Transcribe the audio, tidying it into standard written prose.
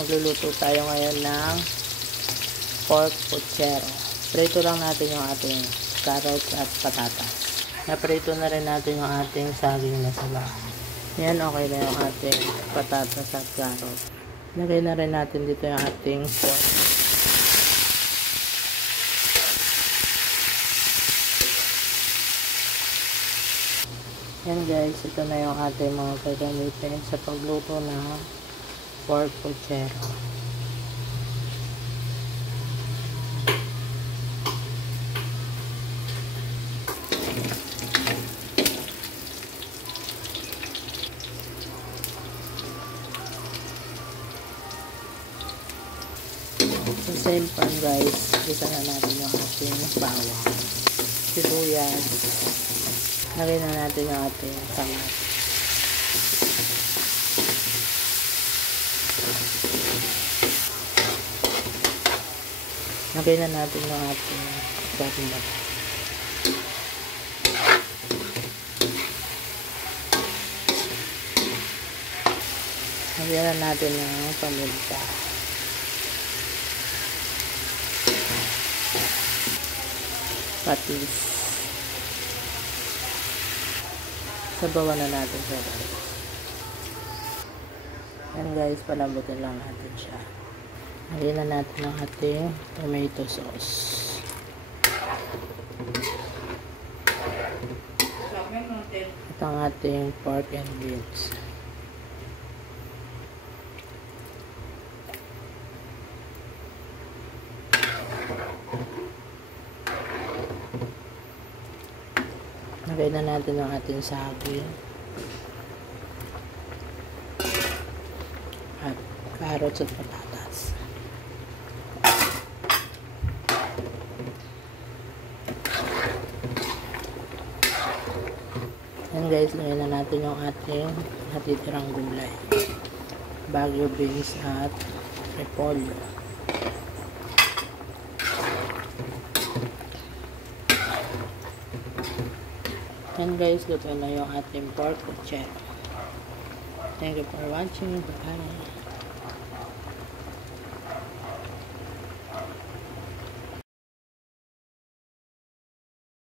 Magluluto tayo ngayon ng pork puchero. Prito lang natin yung ating carrots at patatas. Naprito na rin natin yung ating saging na saba. Yan, okay na yung ating patatas at carrots. Lagay na rin natin dito yung ating pork. Yan guys, ito na yung ating mga gagamitin sa pagluto ng pork puchero. Sa same pan guys, isa na natin yung ating bawang, sibuyas. Lagay na natin yung ating salat. Lagay na natin yung ating garlic. Lagyan na natin ng paminta. Patis. Sabawan na natin siya guys. Yan guys, palambutin lang natin siya. Lagyan na natin ang ating tomato sauce. At ang ating pork and beans. Lagay na natin ang ating saging at carrots at patatas. Yan guys, lagay na natin yung ating natitirang gulay, baguio beans at repolyo. And guys, luto na yung ating pork puchero. Thank you for watching. Bye.